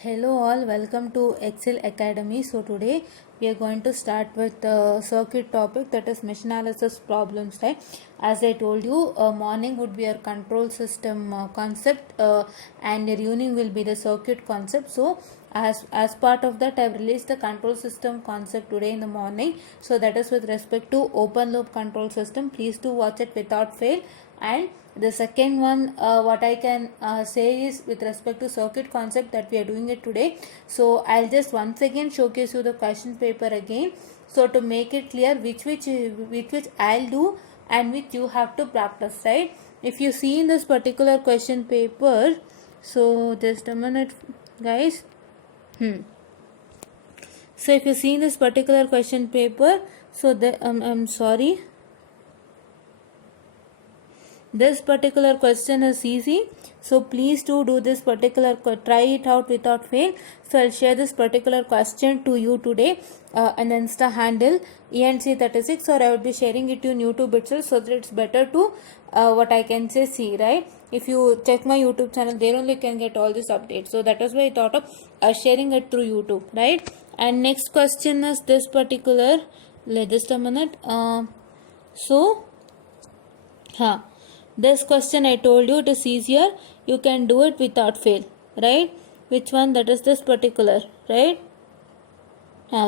Hello all, welcome to Excel Academy. So today we are going to start with the circuit topic, that is mesh analysis problems, right? As I told you, morning would be our control system concept and your evening will be the circuit concept. So as part of that, I've released the control system concept today in the morning. So that is with respect to open loop control system. Please do watch it without fail. And the second one, what I can say is with respect to circuit concept that we are doing it today. So I'll just once again showcase you the question paper again. So to make it clear which I'll do and which you have to practice, right? If you see in this particular question paper, so just a minute, guys. So if you see in this particular question paper, so I'm sorry. This particular question is easy, so please do this particular, try it out without fail. So I'll share this particular question to you today an Insta handle ENC36, or I would be sharing it to YouTube itself, so that it's better to what I can say see, right? If you check my YouTube channel, there only can get all this update. So that is why I thought of sharing it through YouTube, right? And next question is this particular, just a minute. This question I told you it is easier. You can do it without fail, right? Which one? That is this particular, right?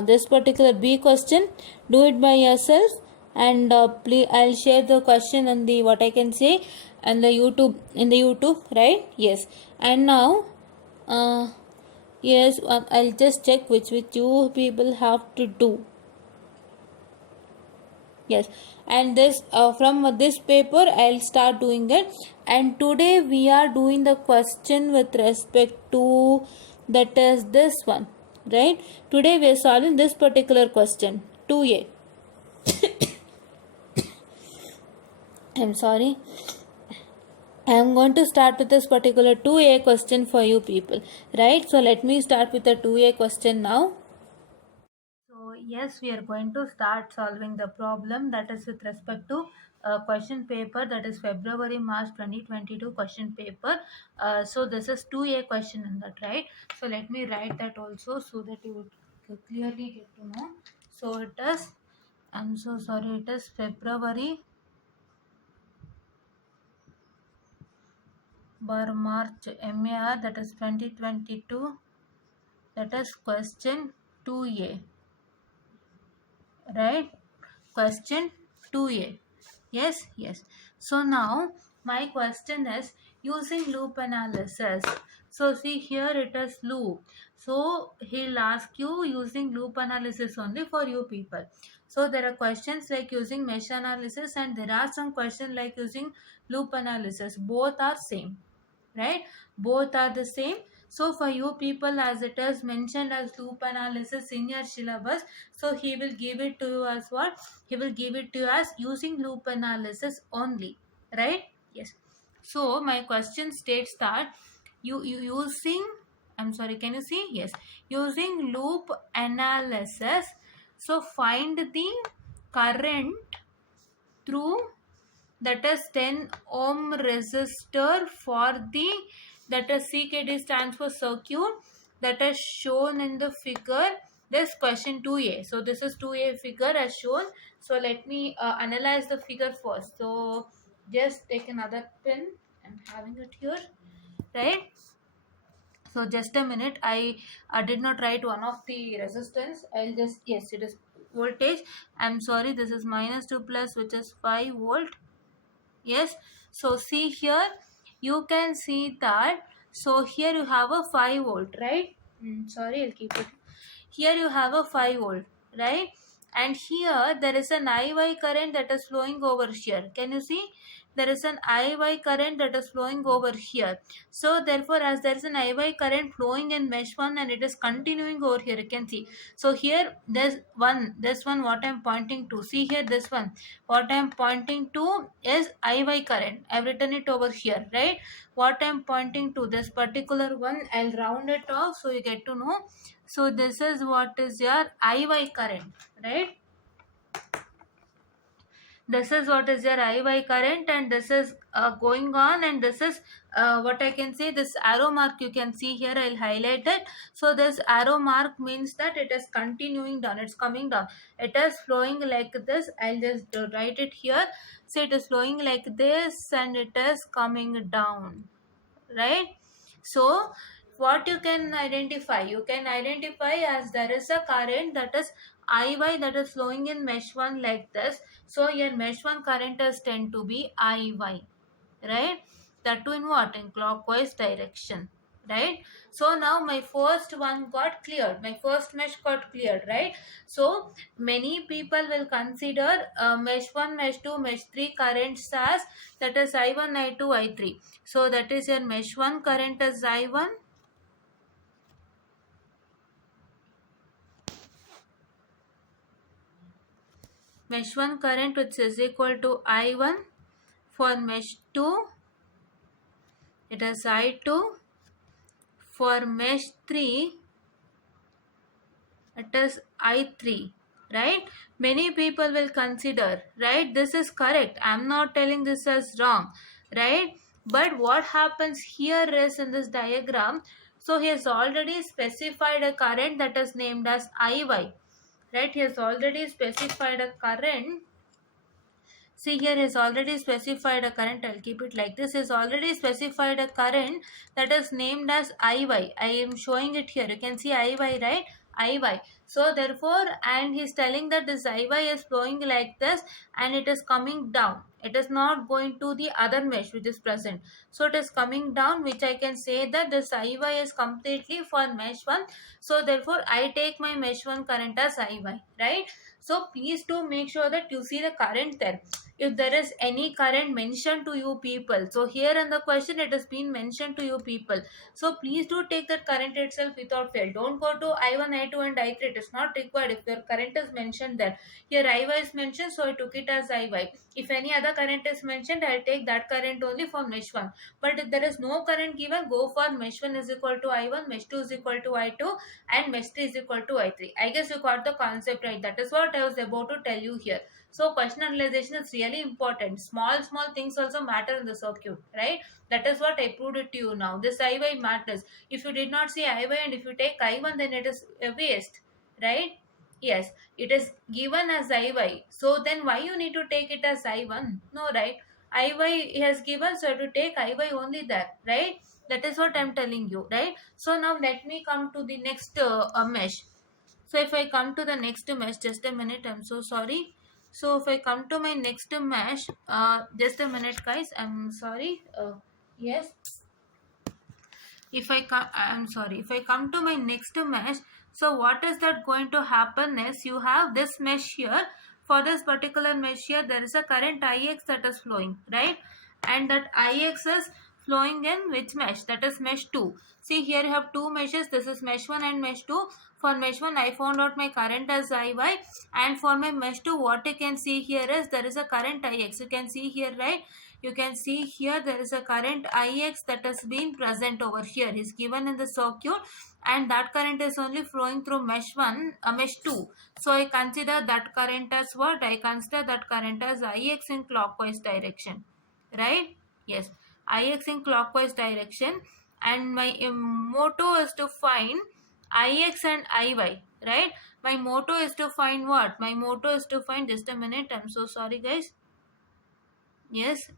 This particular B question, do it by yourself, and please I'll share the question and the what I can say and the YouTube, right? Yes. And now, yes, I'll just check which you people have to do. Yes, and this from this paper I'll start doing it. And today we are doing the question with respect to, that is this one, right? Today we are solving this particular question 2a. I'm sorry, I'm going to start with this particular 2a question for you people, right? So let me start with the 2a question now. So yes, we are going to start solving the problem, that is with respect to question paper, that is February-March 2022 question paper. So this is 2a question in that, right? So let me write that also so that you would clearly get to know. So it is, I'm so sorry, it is February bar March MAR, that is 2022, that is question 2a, right? Question 2a. Yes. So now my question is using loop analysis. So see here it is loop. So he'll ask you using loop analysis only for you people. So there are questions like using mesh analysis, and there are some questions like using loop analysis. Both are same, right? Both are the same. So for you people, as it is mentioned as loop analysis in your syllabus, so he will give it to you as what? He will give it to you as using loop analysis only, right? Yes. So my question states that you using, I'm sorry, can you see? Yes, using loop analysis, so find the current through, that is 10 ohm resistor for the, that is CKD stands for circuit, that is shown in the figure, this question 2a. So this is 2a figure as shown. So let me analyze the figure first. So just take another pen, I'm having it here, right? So just a minute, I did not write one of the resistance. I'll just, yes, it is voltage. I'm sorry, this is -2 plus, which is 5 volt. Yes. So see here, you can see that. So here you have a 5 volt, right? Sorry, I'll keep it. Here you have a 5 volt, right? And here there is an IY current that is flowing over here. Can you see? There is an IY current that is flowing over here. So therefore, as there is an IY current flowing in mesh 1 and it is continuing over here, you can see. So here this one what I am pointing to. See here, this one what I am pointing to is IY current. I have written it over here, right? What I am pointing to, this particular one, I'll round it off so you get to know. So this is what is your IY current, right? this is what is your IY current, and this is going on, and this is what I can say, this arrow mark you can see here, I'll highlight it. So this arrow mark means that it is continuing down, it's coming down, it is flowing like this. I'll just write it here. So it is flowing like this and it is coming down, right? So what you can identify, you can identify as there is a current that is IY that is flowing in mesh 1 like this. So your mesh 1 current is tend to be IY, right? That too in what? In clockwise direction, right? So now my first one got cleared, my first mesh got cleared, right? So many people will consider mesh 1, mesh 2, mesh 3 currents as that is I1, I2, I3. So that is your mesh 1 current as I1, mesh 1 current which is equal to I1. For mesh 2 it is I2. For mesh 3 it is I3, right? Many people will consider, right, this is correct, I'm not telling this as wrong, right? But what happens here is in this diagram, so he has already specified a current that is named as IY, right? He has already specified a current. See here is already specified a current, I'll keep it like this, is already specified a current that is named as IY. I am showing it here, you can see IY, right? IY. So therefore, and he's telling that this IY is flowing like this and it is coming down. It is not going to the other mesh which is present. So it is coming down, which I can say that this IY is completely for mesh 1. So therefore, I take my mesh 1 current as IY, right? So please do make sure that you see the current there. If there is any current mentioned to you people, so here in the question it has been mentioned to you people, so please do take that current itself without fail. Don't go to I1, I2 and I3, it is not required. If your current is mentioned there, here IY is mentioned, so I took it as IY. If any other current is mentioned, I'll take that current only for mesh 1. But if there is no current given, go for mesh 1 is equal to I1, mesh 2 is equal to I2 and mesh 3 is equal to I3. I guess you got the concept right. That is what I was about to tell you here. So question analyzation is really important. Small things also matter in the circuit, right? That is what I proved it to you now. This IY matters. If you did not see IY and if you take I1, then it is a waste, right? Yes, it is given as IY. So then why you need to take it as I1? No, right? IY has given, so to take IY only there, right? That is what I am telling you, right? So now let me come to the next mesh. So if I come to the next mesh, just a minute, I'm so sorry. So if I come to my next mesh, just a minute guys, I'm sorry. Yes, if I come, I'm sorry, if I come to my next mesh, so what is that going to happen is you have this mesh here. For this particular mesh here, there is a current Ix that is flowing, right? And that Ix is flowing in which mesh? That is mesh 2. See here you have two meshes, this is mesh 1 and mesh 2. For mesh 1 I found out my current as IY, and for my mesh 2 what you can see here is there is a current Ix. You can see here, right? You can see here there is a current Ix that has been present over here, is given in the circuit, and that current is only flowing through mesh 1, mesh 2. So I consider that current as what? I consider that current as Ix in clockwise direction, right? Yes, Ix in clockwise direction, and my motto is to find Ix and Iy, right? My motto is to find what? My motto is to find, just a minute, I'm so sorry guys. Yes,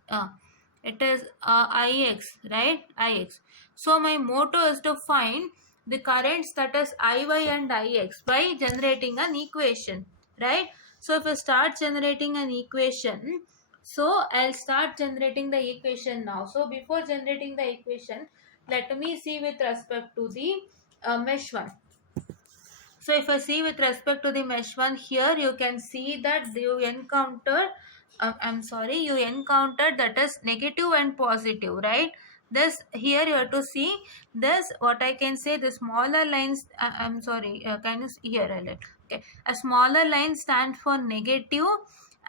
it is Ix, right? Ix. So my motto is to find the currents that is Iy and Ix by generating an equation, right? So if I start generating an equation, so I'll start generating the equation now. So before generating the equation, let me see with respect to the mesh 1. So if I see with respect to the mesh 1 here, you can see that you encounter, you encountered that is negative and positive, right? This here you have to see this, what I can say, the smaller lines, can you see here, okay, a smaller line stands for negative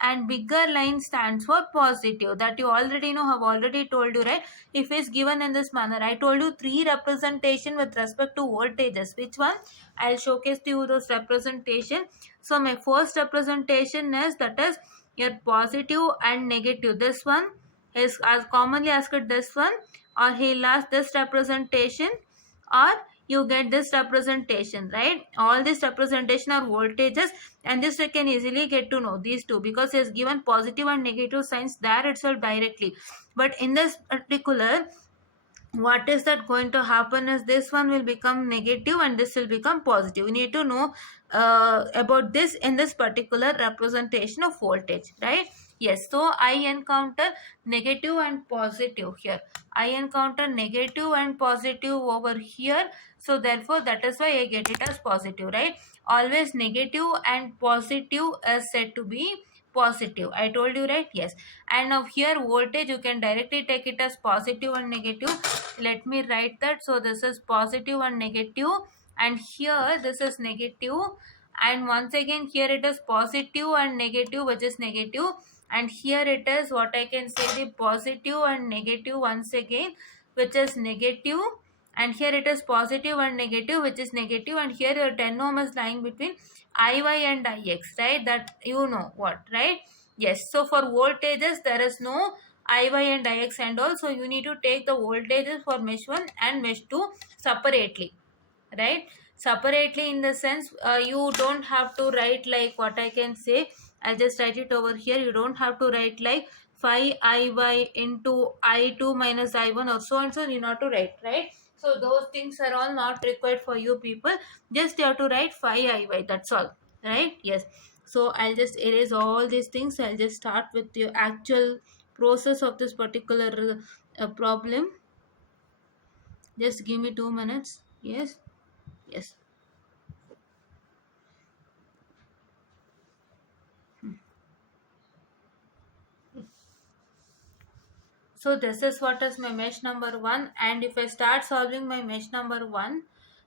and bigger line stands for positive. That you already know, have already told you, right? If it's given in this manner, I told you three representation with respect to voltages. Which one? I'll showcase to you those representation. So my first representation is that is Here positive and negative, this one is as commonly asked, this one, or he'll ask this representation, or you get this representation, right? All this representation are voltages, and this we can easily get to know these two, because he has given positive and negative signs there itself directly. But in this particular, what is that going to happen is this one will become negative and this will become positive. You need to know about this in this particular representation of voltage, right? Yes, so I encounter negative and positive here. I encounter negative and positive over here, so therefore that is why I get it as positive, right? Always negative and positive is said to be positive. I told you, right? Yes. And now here voltage, you can directly take it as positive and negative. Let me write that. So this is positive and negative, and here this is negative, and once again here it is positive and negative, which is negative, and here it is what I can say, the positive and negative once again, which is negative, and here it is positive and negative, which is negative, and here your 10 ohm is lying between IY and IX, right? That you know what, right? Yes. So for voltages, there is no IY and IX and all. So you need to take the voltages for mesh 1 and mesh 2 separately, right? Separately in the sense, you don't have to write like what I can say. I'll just write it over here. You don't have to write like 5 IY into I2 minus I1 or so and so. You not to write, right? So those things are all not required for you people. Just you have to write 5 IY. That's all, right? Yes. So I'll just erase all these things. I'll just start with the actual process of this particular problem. Just give me 2 minutes. Yes. Yes. So this is what is my mesh number 1, and if I start solving my mesh number 1,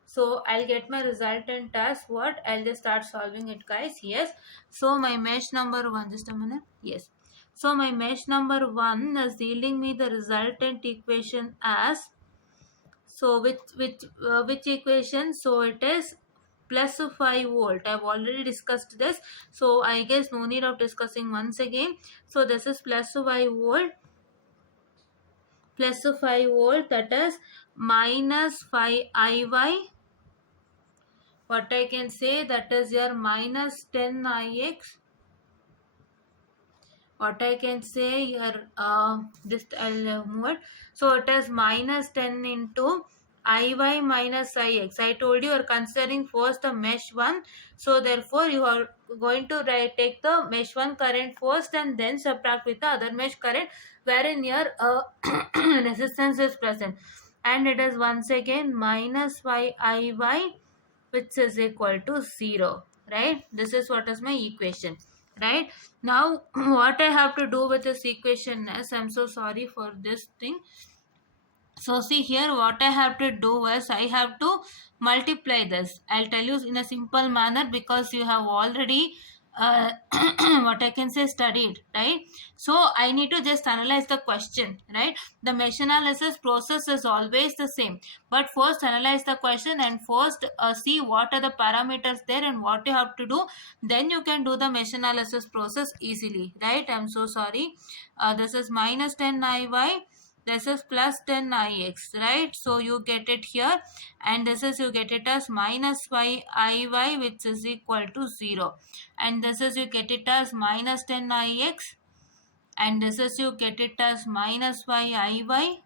so I'll get my resultant as what? I'll just start solving it, guys. Yes. So my mesh number 1, just a minute. Yes. So my mesh number 1 is yielding me the resultant equation as, so which equation? So it is plus 5 volt. I've already discussed this, so I guess no need of discussing once again. So this is plus 5 volt, plus 5 volt, that is minus 5 IY. What I can say, that is your minus 10 IX. What I can say here, just I'll move it. So it is minus 10 into IY minus IX. I told you are considering first the mesh 1. So therefore you are going to take the mesh 1 current first and then subtract with the other mesh current wherein your resistance is present. And it is once again minus 5 IY, which is equal to 0. Right? This is what is my equation. Right? Now what I have to do with this equation is, I'm so sorry for this thing. So see here, what I have to do is I have to multiply this. I'll tell you in a simple manner, because you have already what I can say studied, right? So I need to just analyze the question, right? The mesh analysis process is always the same, but first analyze the question and first see what are the parameters there and what you have to do. Then you can do the mesh analysis process easily, right? I'm so sorry. This is minus 10 IY, this is plus 10 ix, right? So you get it here, and this is you get it as minus 5 iy, which is equal to 0, and this is you get it as minus 10 ix, and this is you get it as minus 5 iy,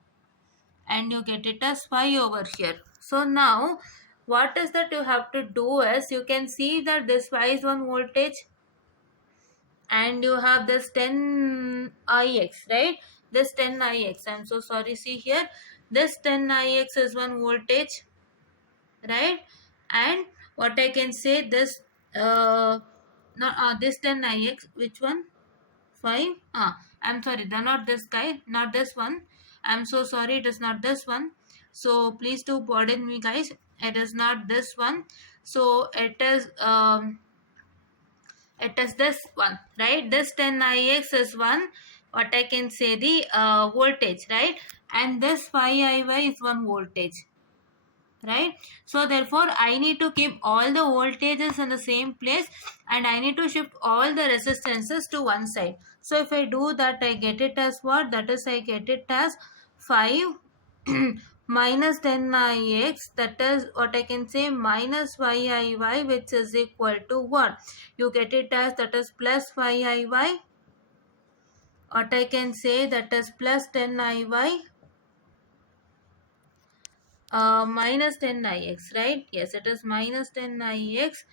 and you get it as 5 over here. So now what is that you have to do is, you can see that this 5 is one voltage, and you have this 10 ix, right? This 10 ix, I'm so sorry, see here, this 10 ix is one voltage, right? And what I can say, this this 10 ix, which one? 5, I'm sorry, not this guy, not this one, I'm so sorry, it is not this one. So please do pardon me, guys, it is not this one. So it is this one, right? This 10 ix is one, what I can say, the voltage, right? And this 5 iy is one voltage, right? So therefore I need to keep all the voltages in the same place, and I need to shift all the resistances to one side. So if I do that, I get it as what? That is, I get it as 5 minus 10ix, that is what I can say, minus 5iy, which is equal to what? You get it as, that is plus 5iy, what I can say, that is plus 10iy minus 10ix, right? Yes, it is minus 10ix.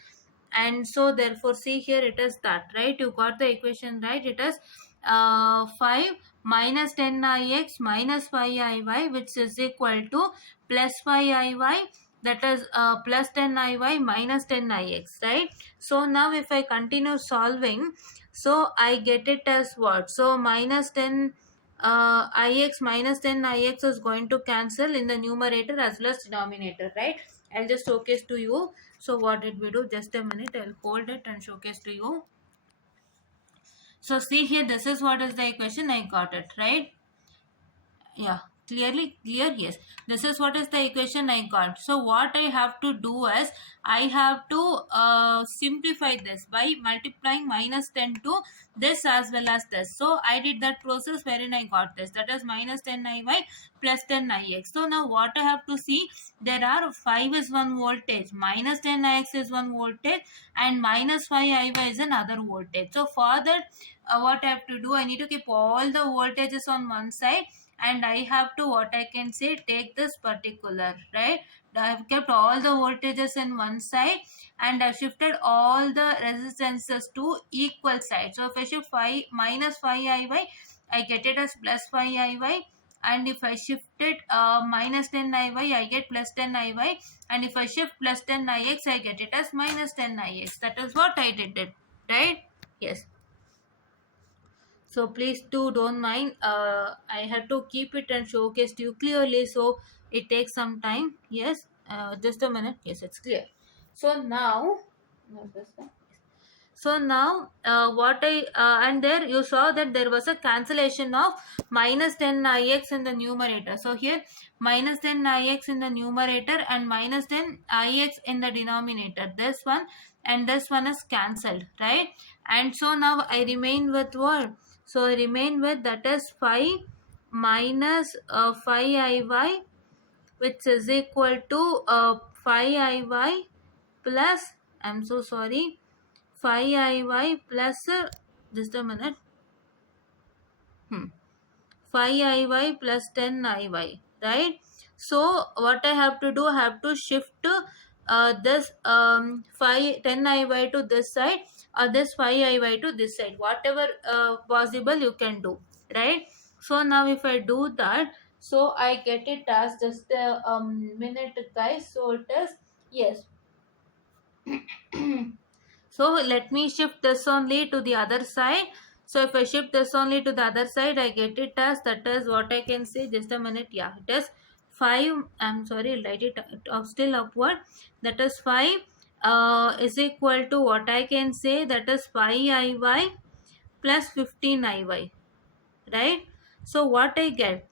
And so therefore, see here, it is that, right? You got the equation right. It is 5 minus 10ix minus 5iy, which is equal to plus 5iy, that is plus 10iy minus 10ix, right? So now if I continue solving, so I get it as what? So minus 10 ix minus 10 ix is going to cancel in the numerator as well as denominator, right? I'll just showcase to you. So what did we do? Just a minute, I'll hold it and showcase to you. So see here, this is what is the equation. I got it, right? Yeah, clearly clear. Yes, this is what is the equation I got. So what I have to do is, I have to simplify this by multiplying minus 10 to this as well as this. So I did that process wherein I got this, that is minus 10 iy plus 10 ix. So now what I have to see, there are 5 is one voltage, minus 10 ix is one voltage, and minus 5 iy is another voltage. So for that, what I have to do, I need to keep all the voltages on one side, and I have to, what I can say, take this particular, right? I have kept all the voltages in one side, and I shifted all the resistances to equal sides. So if I shift 5 minus 5 iy, I get it as plus 5 iy, and if I shift it minus 10 iy, I get plus 10 iy, and if I shift plus 10 ix, I get it as minus 10 ix. That is what I did it, right? Yes. So please do don't mind. I have to keep it and showcase to you clearly, so it takes some time. Yes, just a minute. Yes, it's clear. So now, where's this one? So now what I and there you saw that there was a cancellation of minus 10 ix in the numerator. So here minus 10 ix in the numerator and minus 10 ix in the denominator. This one and this one is cancelled, right? And so now I remain with what? So I remain with, that is 5 minus 5 iy, which is equal to 5 iy plus, I'm so sorry, 5 iy plus just a minute, 5 iy plus 10 iy, right? So what I have to do, I have to shift this 10 iy to this side, or this 5 iy to this side, whatever possible you can do, right? So now if I do that, so I get it as, just a minute guys. So it is, yes. So let me shift this only to the other side. So if I shift this only to the other side, I get it as, that is what I can say, just a minute. Yeah, it is 5, I'm sorry, I'll write it still upward. That is 5 is equal to, what I can say, that is 5 iy plus 15 iy, right? So what I get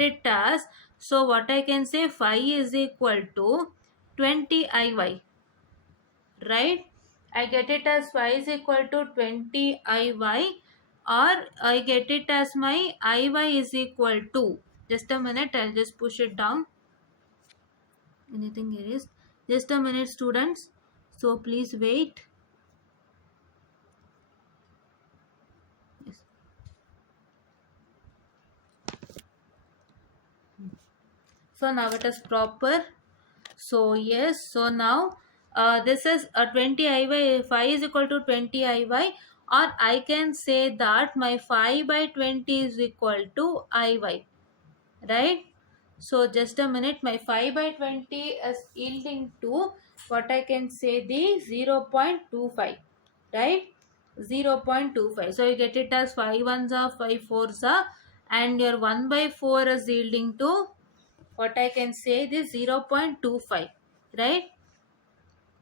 it as, so what I can say, 5 is equal to 20 iy, right? I get it as 5 is equal to 20 iy, or I get it as my iy is equal to, just a minute, I'll just push it down. Anything erased? Just a minute students, so please wait. Yes. So now it is proper. So yes, so now this is a 20 iy, 5 is equal to 20 iy, or I can say that my 5 by 20 is equal to iy, right? So just a minute, my 5 by 20 is yielding to, what I can say, the 0.25, right? 0.25. So you get it as 5 ones are 5 fours are, and your 1 by 4 is yielding to, what I can say, the 0.25, right?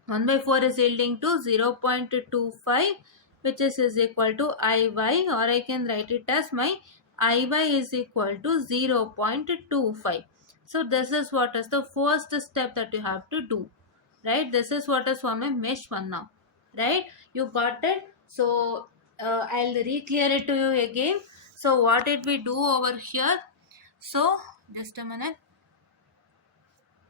1 by 4 is yielding to 0.25, which is equal to iy, or I can write it as my iy is equal to 0.25. So this is what is the first step that you have to do, right? This is what is for my mesh 1 now, right? You got it? So I'll re-clear it to you again. So what did we do over here? So just a minute.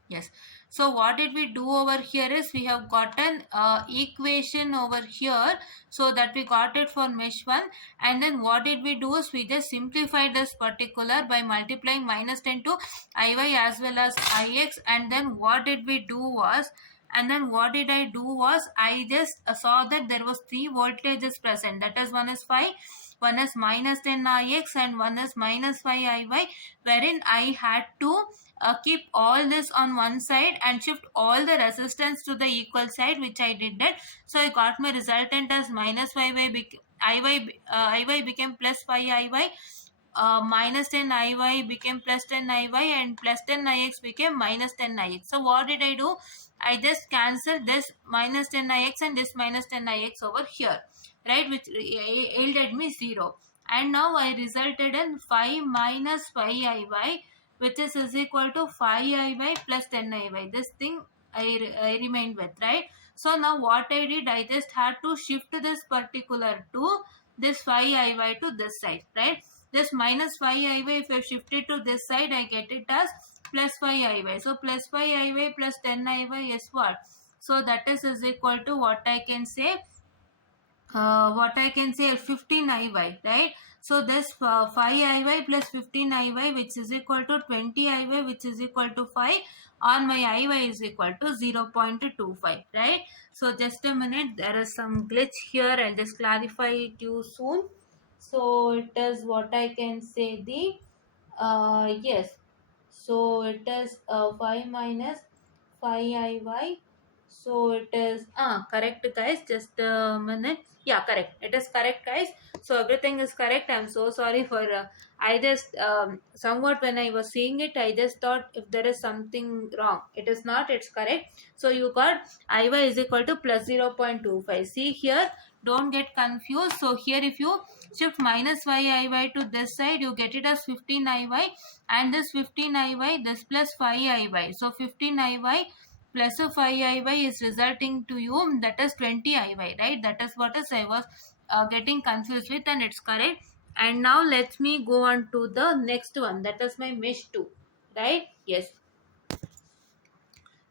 Yes. So what did we do over here is we have gotten equation over here, so that we got it for mesh 1, and then what did we do is we just simplified this particular by multiplying minus 10 to iy as well as ix, and then what did we do was, and then what did I do was I just saw that there was three voltages present, that is one is 5, one is minus 10 ix, and one is minus 5 iy, wherein I had to keep all this on one side and shift all the resistance to the equal side, which I did that. So I got my resultant as minus 5y iy became plus 5 iy, minus 10 iy became plus 10 iy, and plus 10 ix became minus 10 ix. So what did I do? I just cancelled this minus 10 ix and this minus 10 ix over here, right, which yielded me 0. And now I resulted in 5 minus 5 iy, which is equal to 5 iy plus 10 iy. This thing I remained with, right? So now what I did, I just had to shift this particular to this 5 iy to this side, right? This minus 5 iy, if I shift it to this side, I get it as plus 5 iy. So plus 5 iy plus 10 iy is what? So that is equal to what I can say, 15 iy, right? So this 5 iy plus 15 iy, which is equal to 20 iy, which is equal to 5, on my iy is equal to 0.25, right? So just a minute, there is some glitch here, I'll just clarify it you soon. So it is what I can say, the yes, so it is 5 minus 5 iy. So it is correct, guys, just a minute. Yeah, correct, it is correct, guys. So everything is correct. I'm so sorry for I just somewhat when I was seeing it, I just thought if there is something wrong. It is not, it's correct. So you got iy is equal to plus 0.25. See here, don't get confused. So here if you shift minus 5 iy to this side, you get it as 15 iy, and this 15 iy, this plus 5 iy. So 15 iy plus 5 iy is resulting to you, that is 20 iy, right? That is what is I was getting confused with, and it's correct. And now let me go on to the next one, that is my mesh 2, right? Yes.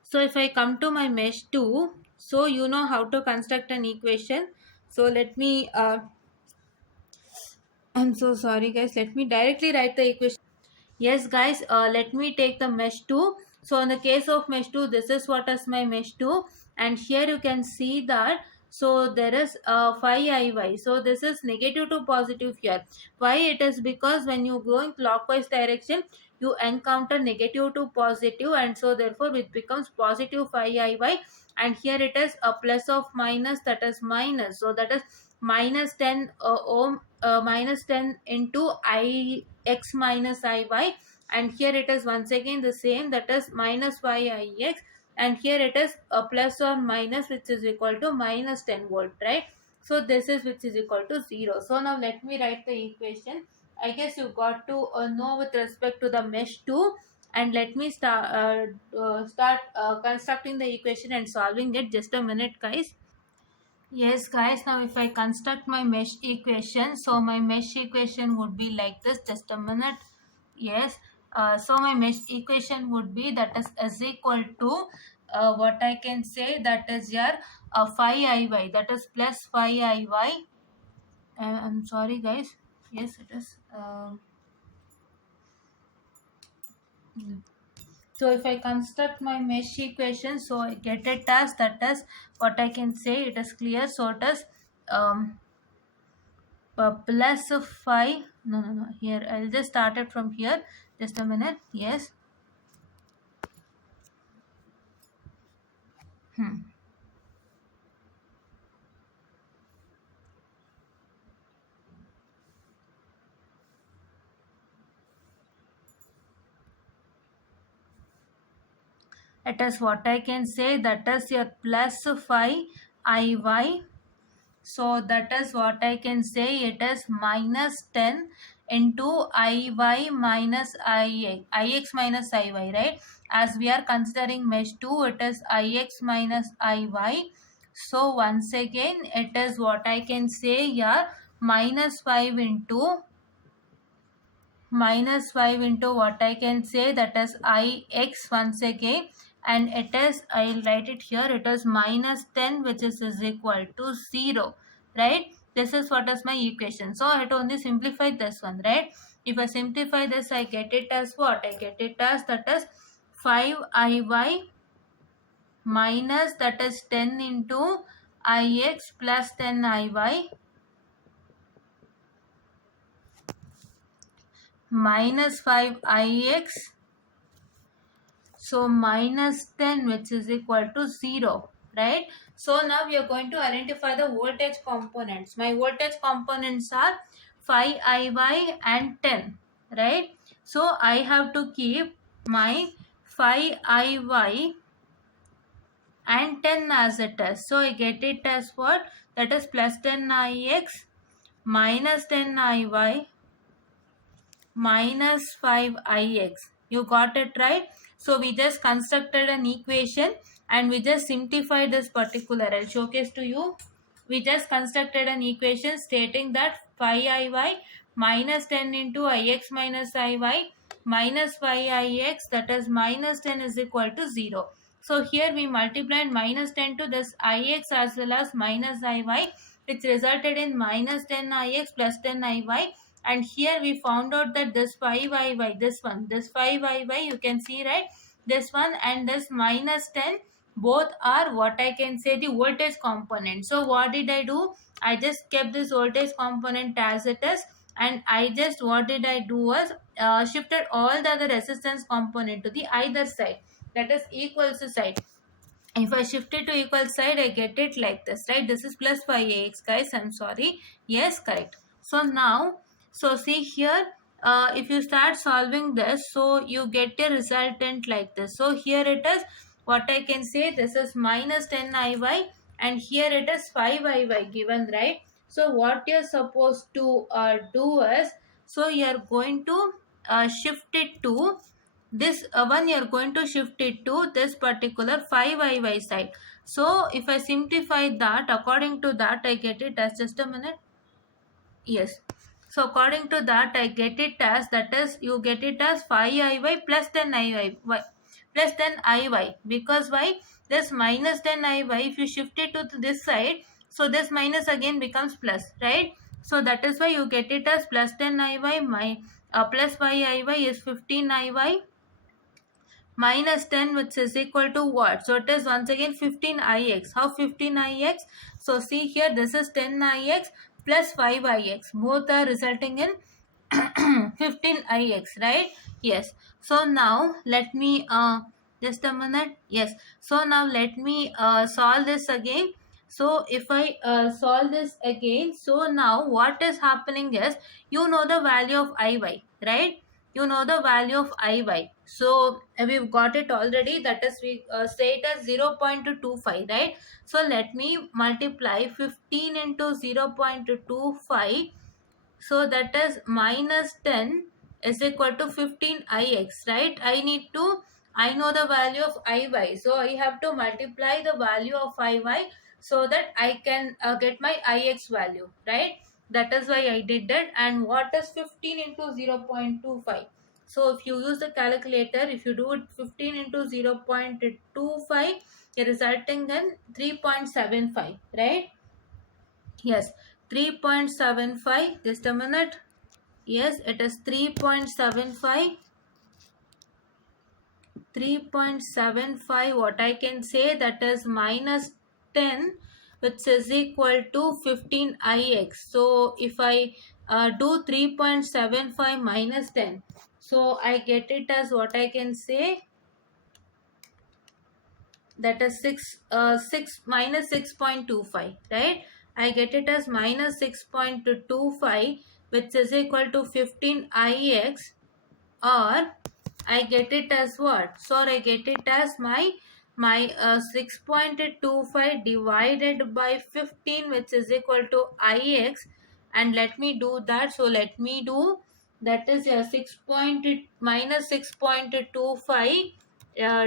So if I come to my mesh 2, so you know how to construct an equation. So let me I'm so sorry, guys, let me directly write the equation. Yes, guys, let me take the mesh 2. So in the case of mesh 2, this is what is my mesh 2, and here you can see that, so there is 5 iy. So this is negative to positive here. Why? It is because when you go in clockwise direction, you encounter negative to positive, and so therefore it becomes positive 5 iy, and here it is a plus of minus, that is minus. So that is minus 10 ohm, minus 10 into I x minus iy, and here it is once again the same, that is minus 5 ix, and here it is a plus or minus, which is equal to minus 10 volt, right? So this is which is equal to 0. So now let me write the equation. I guess you got to know with respect to the mesh 2, and let me start constructing the equation and solving it. Just a minute, guys. Yes, guys, now if I construct my mesh equation, so my mesh equation would be like this. Just a minute. Yes, so my mesh equation would be, that is equal to what I can say, that is your 5 iy, that is plus 5 iy. I'm sorry, guys. Yes, it is. So if I construct my mesh equation, so I get it as, that is what I can say, it is clear. So it is plus 5, no, here I'll just start it from here. Just a minute. Yes. It is what I can say, that is your plus 5 iy. So that is what I can say, it is minus 10 into iy minus ix minus iy, right? As we are considering mesh 2, it is ix minus iy. So once again, it is what I can say here, minus 5 into what I can say, that is ix once again, and it is, I'll write it here, it is minus 10, which is equal to 0, right? This is what is my equation. So I had only simplified this one, right? If I simplify this, I get it as what? I get it as, that is 5iy minus, that is 10 into ix plus 10iy minus 5ix, so minus 10, which is equal to 0, right? So now we are going to identify the voltage components. My voltage components are 5iy and 10, right? So I have to keep my 5iy and 10 as it is. So I get it as what? That is plus 10ix minus 10iy minus 5ix. You got it, right? So we just constructed an equation and we just simplified this particular. I'll showcase to you. We just constructed an equation stating that 5iy minus 10 into ix minus iy minus 5ix, that is minus 10, is equal to 0. So here we multiplied minus 10 to this ix as well as minus iy, which resulted in minus 10 ix plus 10 iy. And here we found out that this 5iy, this 5iy, you can see, right? This one and this minus 10, both are what I can say the voltage component. So what did I do? I just kept this voltage component as it is, and I just, what did I do was shifted all the other resistance component to the either side, that is equals side. If I shift it to equal side, I get it like this, right? This is plus 5ax, guys, I'm sorry. Yes, correct. So now, so see here, if you start solving this, so you get a resultant like this. So here it is, what I can say, this is minus 10 iy and here it is 5 iy given, right? So what you're supposed to do is, so you're going to shift it to this one, you're going to shift it to this particular 5iy side. So if I simplify that, according to that, I get it as, just a minute, yes, so according to that, I get it as, that is, you get it as 5iy plus 10 iy plus 10 iy, because why? This minus 10 iy, if you shift it to this side, so this minus again becomes plus, right? So that is why you get it as plus 10 iy, my plus 5 iy is 15 iy minus 10, which is equal to what? So it is once again 15ix. How 15ix? So see here, this is 10ix plus 5ix. Both are resulting in 15ix, right? Yes. So now let me just a minute. Yes. So now let me solve this again. So if I solve this again, so now what is happening is, you know the value of iy, right? You know the value of iy. So we've got it already, that is, we say it as 0.25, right? So let me multiply 15 into 0.25, so that is minus 10 is equal to 15ix, right? I know the value of iy, so I have to multiply the value of iy so that I can get my ix value, right? That is why I did that. And what is 15 into 0.25? So if you use the calculator, if you do it 15 into 0.25, you're resulting in 3.75, right? Yes, 3.75, just a minute. Yes, it is 3.75. 3.75, what I can say, that is minus 10, which is equal to 15ix. So if I do 3.75 minus 10, so I get it as, what I can say, that is 6 minus 6.25, right? I get it as minus 6.25, which is equal to 15ix, or I get it as what? So I get it as my 6.25 divided by 15, which is equal to ix. And let me do that. So let me do that is your 6 point minus 6.25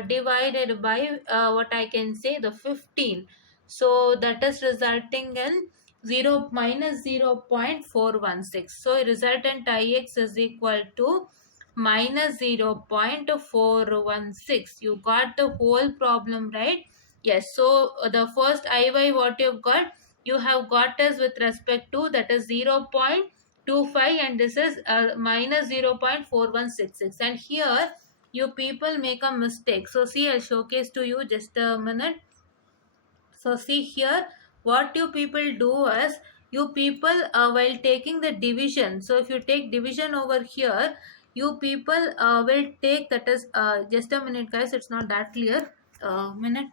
divided by what I can say, the 15. So that is resulting in 0 minus 0.416. So resultant Ix is equal to minus 0.416. You got the whole problem, right? Yes. So the first Iy what you've got, you have got is with respect to, that is 0.25, and this is minus 0.4166. And here you people make a mistake. So see, I'll showcase to you, just a minute. So see here, what you people do is, you people while taking the division, so if you take division over here, you people will take, that is just a minute guys, it's not that clear. Minute.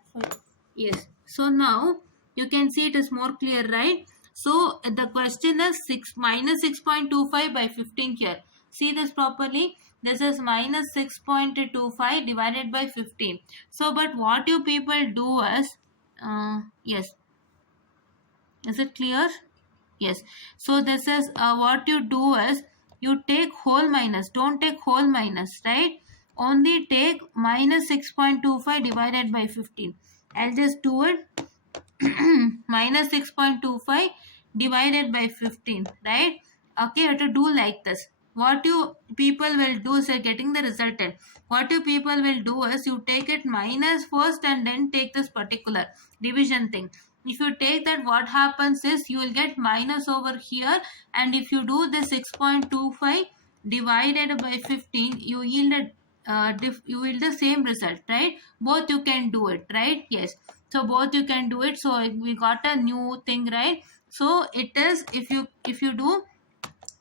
Yes. So now you can see it is more clear, right? So the question is 6 minus 6.25 by 15 here. See this properly. This is minus 6.25 divided by 15. So but what you people do is, yes, is it clear? Yes. So this is what you do is, you take whole minus, don't take whole minus, right? Only take minus 6.25 divided by 15. I'll just do it. Minus 6.25 divided by 15, right? Okay, you have to do like this. What you people will do is, getting the resultant, what you people will do is, you take it minus first and then take this particular division thing. If you take that, what happens is, you will get minus over here, and if you do the 6.25 divided by 15, you yield you will the same result, right? Both you can do it, right? Yes. So both you can do it. So we got a new thing, right? So it is, if you do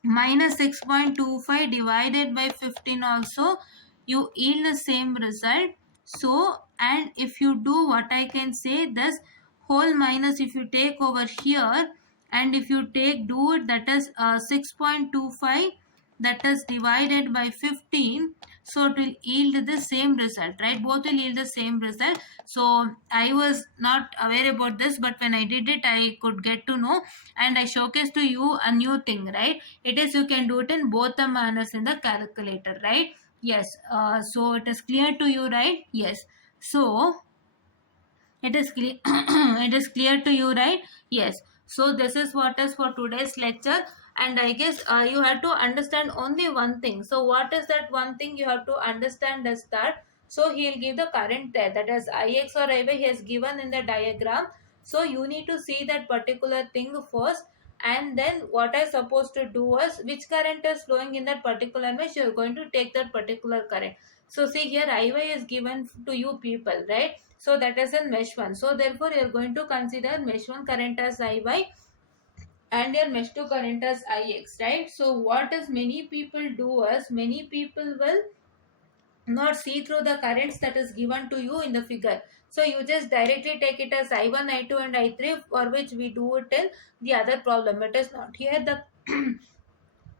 minus 6.25 divided by 15 also, you yield the same result. So, and if you do, what I can say, this whole minus, if you take over here, and if you take, do it, that is 6.25, that is divided by 15, so it will yield the same result, right? Both will yield the same result. So I was not aware about this, but when I did it, I could get to know, and I showcased to you a new thing, right? It is, you can do it in both the manners in the calculator, right? Yes. So it is clear to you, right? Yes. So it is clear. It is clear to you, right? Yes. So this is what is for today's lecture, and I guess you have to understand only one thing. So what is that one thing you have to understand is that, so he'll give the current there, that is Ix or Iy he has given in the diagram. So you need to see that particular thing first, and then what I supposed to do is, which current is flowing in that particular mesh, you're going to take that particular current. So see here, Iy is given to you people, right? So that is in mesh 1. So therefore you are going to consider mesh 1 current as Iy and your mesh 2 current as Ix, right? So what is many people do is, many people will not see through the currents that is given to you in the figure. So you just directly take it as I1, I2 and I3, for which we do it in the other problem. It is not here the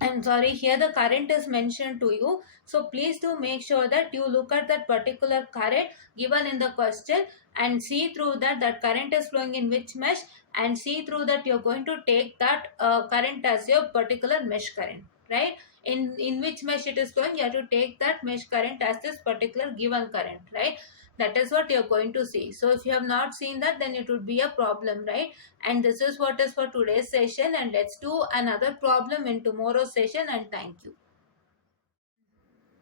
I'm sorry, here the current is mentioned to you. So please do make sure that you look at that particular current given in the question, and see through that current is flowing in which mesh, and see through that you're going to take that current as your particular mesh current, right? In which mesh it is flowing, you have to take that mesh current as this particular given current, right? That is what you're going to see. So if you have not seen that, then it would be a problem, right? And this is what is for today's session, and let's do another problem in tomorrow's session, and thank you.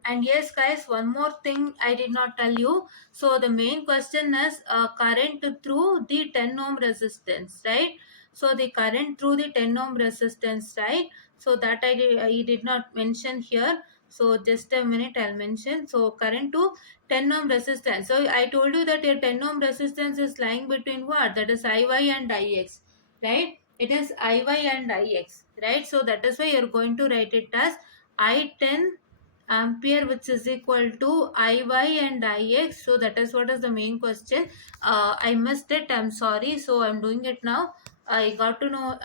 And yes guys, one more thing I did not tell you. So the main question is current through the 10 ohm resistance, right? So the current through the 10 ohm resistance, right? So that I did not mention here. So just a minute, I'll mention. So current to 10 ohm resistance. So I told you that your 10 ohm resistance is lying between what? That is Iy and Ix, right? It is Iy and Ix, right? So that is why you're going to write it as I10 ampere, which is equal to Iy and Ix. So that is what is the main question. I missed it, I'm sorry. So I'm doing it now. I got to know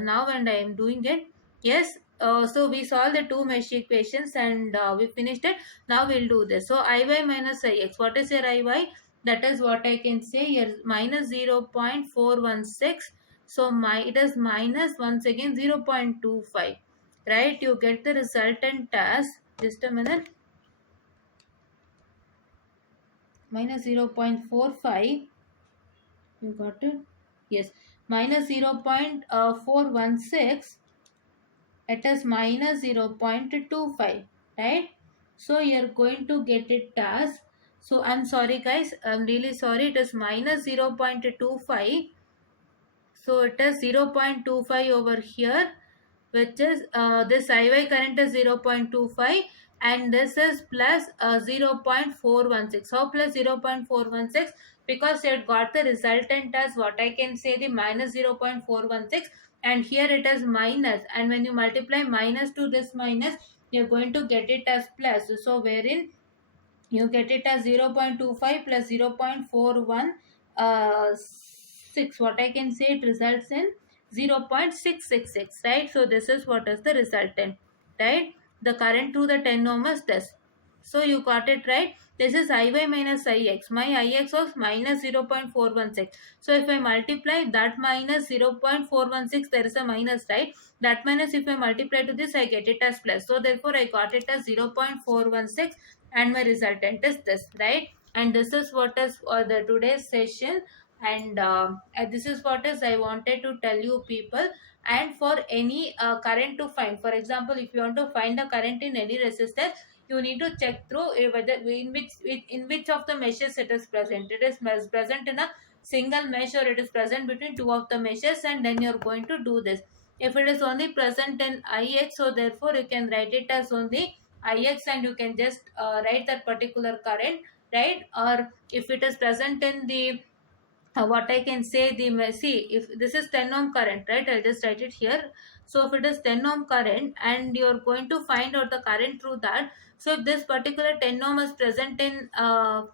now, and I am doing it. Yes. So we solved the two mesh equations, and we finished it. Now we'll do this. So Iy minus Ix. What is your Iy? That is what I can say here, minus 0.416. So it is minus, once again, 0.25. right? You get the resultant as, just a minute, minus 0.45. You got it? Yes, minus 0.416. It is minus 0.25, right? So you're going to get it as, so I'm sorry guys, I'm really sorry, it is minus 0.25. So it is 0.25 over here, which is this IY current is 0.25, and this is plus 0.416. How plus 0.416? Because it got the resultant as, what I can say, the minus 0.416, and here it is minus, and when you multiply minus to this minus, you're going to get it as plus. So wherein you get it as 0.25 plus 0.41 6, what I can say, it results in 0.666, right? So this is what is the resultant, right? The current through the 10 ohm is this. So you got it right. This is IY minus IX. My IX was minus 0.416. So if I multiply that minus 0.416, there is a minus, right? That minus, if I multiply to this, I get it as plus. So therefore I got it as 0.416, and my resultant is this, right? And this is what is the today's session, and this is what is I wanted to tell you people. And for any current to find, for example, if you want to find the current in any resistance, you need to check through whether in which of the meshes it is present. It is present in a single mesh, or it is present between two of the meshes, and then you're going to do this. If it is only present in IX, so therefore you can write it as only IX, and you can just write that particular current, right? Or if it is present in the what I can say, the see, if this is 10 ohm current, right? I'll just write it here. So if it is 10 ohm current, and you're going to find out the current through that, so if this particular 10 ohm is present in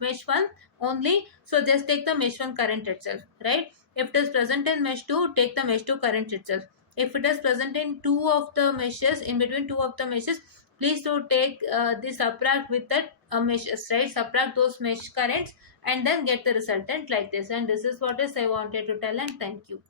mesh 1 only, so just take the mesh 1 current itself, right? If it is present in mesh 2, take the mesh 2 current itself. If it is present in two of the meshes, in between two of the meshes, please do take the subtract with that meshes, right? Subtract those mesh currents, and then get the resultant like this. And this is what is I wanted to tell, and thank you.